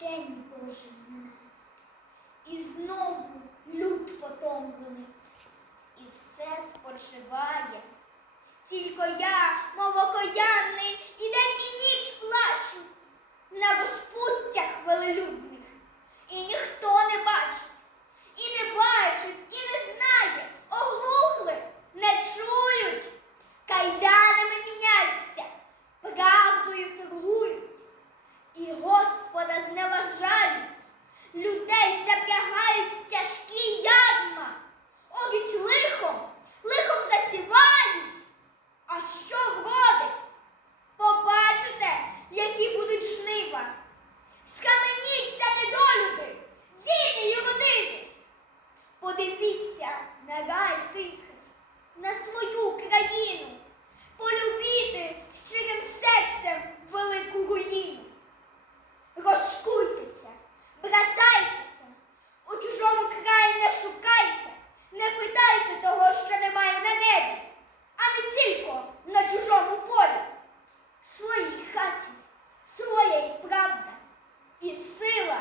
день Божий. І знову люд потомлений, і все спочиває. Тільки я, мов окоянний, і день і ніч плачу. На розпуттях велелюдних, і ніхто не бачить, і не бачить, і не знає, оглухли, не чують, кайданами міняються, правдою торгують, і зневажають, людей запрягають тяжкі ядма, обіч лихом, лихом засівають. А що вродить? Побачите, які будуть жнива. Схаменіться, недолюди, діти й родини. Подивіться на рай тихий, на свою країну. правда і сила.